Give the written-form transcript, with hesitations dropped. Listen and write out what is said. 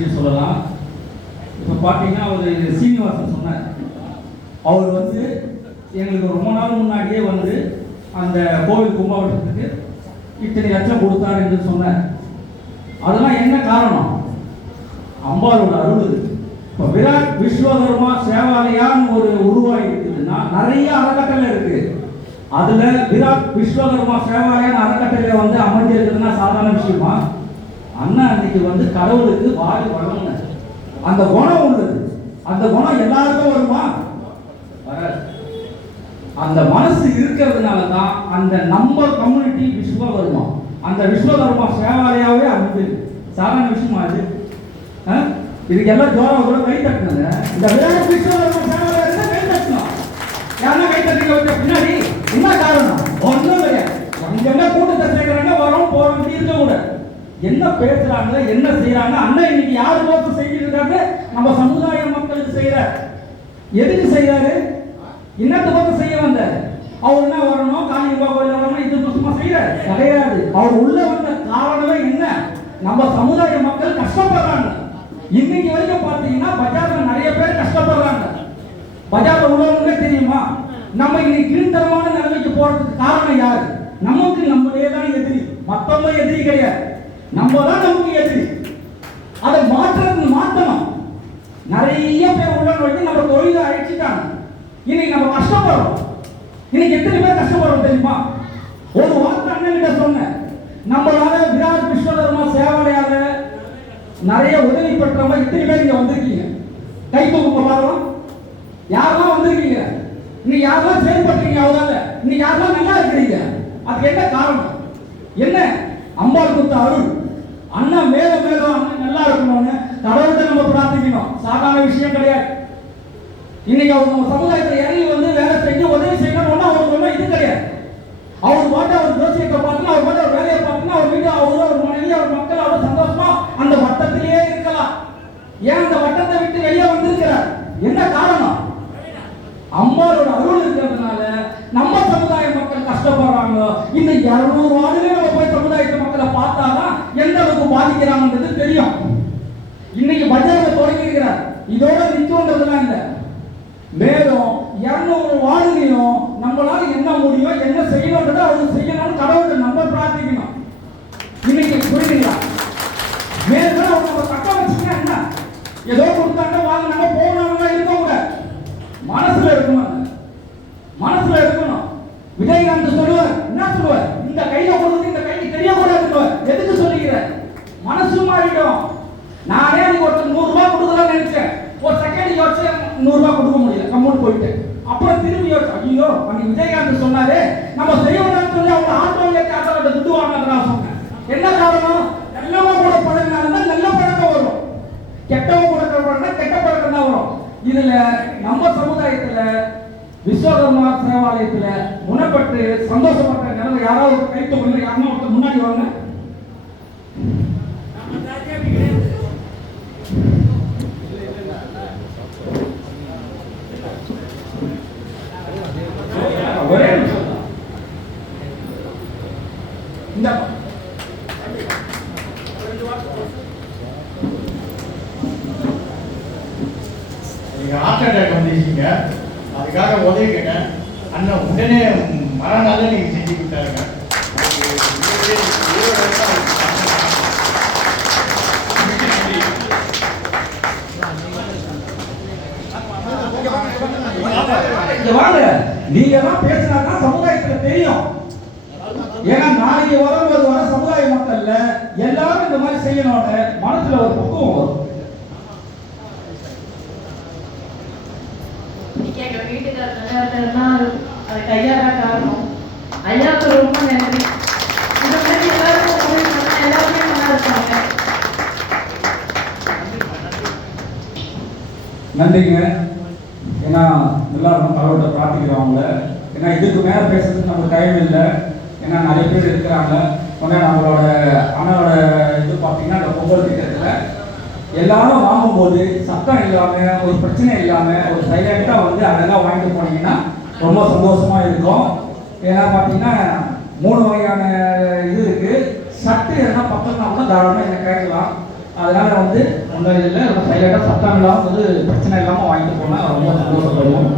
விஷயம் சொல்லலாம். இப்போ பார்த்தீங்கன்னா அவர் சீனிவாசன் சொன்னார், அவர் வந்து எங்களுக்கு ரொம்ப நாள் முன்னாடியே வந்து அந்த கோவில் கும்பாபிஷேகத்துக்கு இத்தனை லட்சம் கொடுத்தார் என்று சொன்னார். அதெல்லாம் என்ன காரணம்? அம்பாளோட அருள். இப்போ விராட் விஸ்வகர்மா சேவாலயான்னு ஒரு உருவாகி இருக்குதுன்னா நிறைய அறக்கட்டளை இருக்கு. அதுல விராட் விஸ்வகர்மா சேவாலயம் அறக்கட்டளை வந்து அமைஞ்சிருக்குதுன்னா சாதாரண விஷயமா? அண்ணா அன்னைக்கு வந்து கடவுளுக்கு வாரி வழங்க அந்த குணம் உள்ளது. அந்த குணம் எல்லாருக்கும் வருமா? வராது. அந்த மனசு இருக்கிறதுனால தான் அந்த நம்ம கம்யூனிட்டி விஸ்வகர்மா, அந்த விஸ்வகர்மா சேவாலயாவே அமைஞ்சது. சாதாரண விஷயமா அது? இதுக்கு எல்லாம் ஜோரம் கூட கை தட்டணுங்க. இந்த விராட் விஸ்வகர்மா சேவாலயத்தை கை தட்டணும். யாரா கை தட்டிக்க வச்ச பின்னாடி என்ன காரணம்? ஒன்றும் கிடையாது. என்ன கூட்டத்தை சேர்க்கிறாங்க, வரோம் போறோம் இருக்க கூட என்ன பேசுறாங்க, என்ன செய்யறாங்க? அண்ணன் இன்னைக்கு யாரு நோக்கம் செஞ்சிருக்காங்க? நம்ம சமுதாய மக்களுக்கு செய்யற. எதுக்கு செய்யறாரு? இன்னத்து பக்கம் செய்ய வந்த அவர் என்ன வரணும், காளியம்மா கோயில் வரணும், இது சும்மா செய்யறாரு கிடையாது. அவர் உள்ள வந்த காரணமே என்ன? நம்ம சமுதாய மக்கள் கஷ்டப்படுறாங்க. இன்னைக்கு வரைக்கும் பார்த்தீங்கன்னா பஜார்ல நிறைய பேர் கஷ்டப்படுறாங்க. பஜார்ல உள்ளவங்க தெரியுமா? நம்ம இன்னைக்கு கீழ்த்தரமான நிலைமைக்கு போறதுக்கு காரணம் யாரு? நமக்கு நம்மளே தான் எதிரி, மத்தவங்க எதிரி கிடையாது. நம்ம தான் நமக்கு எதிரி. அதை மாற்றணும். நிறைய பேர் உள்ள நோக்கி நம்ம தொழிலை அழிச்சிட்டாங்க. இன்னைக்கு நம்ம கஷ்டப்படுறோம். இன்னைக்கு எத்தனை பேர் கஷ்டப்படுறோம் தெரியுமா? ஒரு வார்த்தை அண்ணன் கிட்ட சொன்னேன், நம்மளால விராட் விஸ்வகர்மா சேவாலயால நிறைய உதவி பெற்றவங்க இத்தனை பேர் இங்க வந்திருக்கீங்க. கை தூக்க பாருங்க. யாரெல்லாம் வந்திருக்கீங்க? இன்னைக்கு யாரெல்லாம் செயல்படுறீங்க? அவரால இன்னைக்கு யாரெல்லாம் நல்லா இருக்கிறீங்க? அதுக்கு என்ன காரணம்? என்ன? அம்பாள் கொடுத்த அருள். அண்ணா மேலும் அண்ணன் நல்லா இருக்கணும்னு கடவுள்கிட்ட நம்ம பிரார்த்திக்கணும். சாதாரண விஷயம் கிடையாது. இன்னைக்கு அவங்க நம்ம சமுதாயத்தில் இறங்கி வந்து வேலை செஞ்சு உதவி செய்யணும்னா அவருக்கு ஒன்றும் இது கிடையாது. அவர் பாட்டு அவர் ஜோசியத்தை பார்க்கணும், அவர் பாட்டு அவர் வேலையை பார்க்கணும், அவர் வீட்டு அவர் மனைவி அவர் மக்கள் அவர் சந்தோஷமா அந்த வட்டத்திலேயே இருக்கலாம். ஏன் அந்த வட்டத்தை விட்டு வெளியே வந்திருக்கிறார்? என்ன காரணம்? அம்மாவோட அருள் இருக்கிறதுனால நம்ம சமுதாய மக்கள் கஷ்டப்படுறாங்க. இந்த 200 வார்டுல நம்ம போய் சமுதாயத்தை மக்களை பார்த்தாதான் எந்த அளவுக்கு பாதிக்கிறாங்கன்றது தெரியும். இன்னைக்கு பஜார்ல தொடங்கியிருக்கிறார். இதோட நிச்சயம்ன்றதுலாம் இல்லை. மேலும் 200 வார்டுலையும் நம்மளால என்ன முடியும், என்ன செய்யணும்ன்றதை அவருக்கு செய்யணும்னு கடவுளை நம்ம பிரார்த்திக்கணும். இன்னைக்கு புரியுதுங்களா? மேலும் அவங்க நம்ம தக்க வச்சுக்க என்ன ஏதோ கொடுத்தாங்க வாங்க நம்ம போனவங்க இருக்க கூட மனசுல இருக்கணும். மனசுல இருக்கணும். விஜயகாந்த் சொல்லுவார், என்ன சொல்லுவார்? இந்த கையில கொடுத்து இந்த கைக்கு தெரியக்கூடாது. எதுக்கு சொல்லிக்கிற? மனசு மாறிடும். நானே நீ ஒருத்தர் 100 ரூபாய் கொடுக்கலாம்னு நினைச்சேன். ஒரு செகண்ட் யோசிச்சு 100 ரூபாய் கொடுக்க முடியல, கம்முன்னு போயிட்டு. அப்புறம் திரும்பி யோசிச்சு, ஐயோ அன்னைக்கு விஜயகாந்த் சொன்னாரு நம்ம செய்யணும்னு சொல்லி அவங்க ஆட்டோல காட்டாட்ட துட்டு வாங்கினதான் சொன்னேன். என்ன காரணம்? நல்லவங்க கூட பழகினால்தான் நல்ல பழக்கம் வரும். கெட்டவங்க கூட பழகினா கெட்ட பழக்கம் தான் வரும். இதுல நம்ம சமுதாயத்துல விஸ்வகர்மா சேவாலயத்துல குணப்பட்டு சந்தோஷப்பட்ட நிலைமை யாராவது கைத்து கொண்டு யாருன்னா ஒருத்தர் முன்னாடி வாங்க. ஒரே இந்த ஹார்ட் அட்டாக் வந்துருக்கீங்க, அதுக்காக உதவி கேட்டேன். அண்ணன் உடனே மறுநாள் நீங்க செஞ்சு கொடுத்தாருங்க. வாங்க, நீங்க தான் பேசினாதான் சமுதாயத்துல தெரியும். ஏன்னா நாளைக்கு வரும்போது வர சமுதாய மக்கள்ல எல்லாரும் இந்த மாதிரி செய்யணும்னு மனசுல ஒரு பக்குவம் வரும். எங்க வீட்டுக்காரர் அது கையாள காரணம். ஐயாவுக்கு ரொம்ப நன்றி. இந்த மாதிரி எல்லாருமே நல்லா இருப்பாங்க. நன்றிங்க. ஏன்னா எல்லாரும் கடவுள்கிட்ட பிரார்த்திக்கிறவங்கள. ஏன்னா இதுக்கு மேலே பேசுறதுக்கு நமக்கு டைம் இல்லை. ஏன்னா நிறைய பேர் இருக்கிறாங்க. உடனே நம்மளோட அண்ணனோட இது பார்த்தீங்கன்னா அந்த பொங்கல் திட்டத்தில் எல்லாரும் வாங்கும்போது சத்தம் இல்லாமல் ஒரு பிரச்சனை இல்லாமல் ஒரு சைலண்டாக வந்து அதெல்லாம் வாங்கிட்டு போனீங்கன்னா ரொம்ப சந்தோஷமாக இருக்கும். ஏன்னா பார்த்தீங்கன்னா 3 வகையான இது இருக்குது. சட்டு எதனா பக்கம்னா கூட தாராளமாக எனக்கு கேட்கலாம். அதனால வந்து முன்னாடி இல்லை ரொம்ப சைலண்டாக சத்தம் இல்லாமல் வந்து பிரச்சனை இல்லாமல் வாங்கிட்டு போனால் ரொம்ப சந்தோஷப்படுவோம்.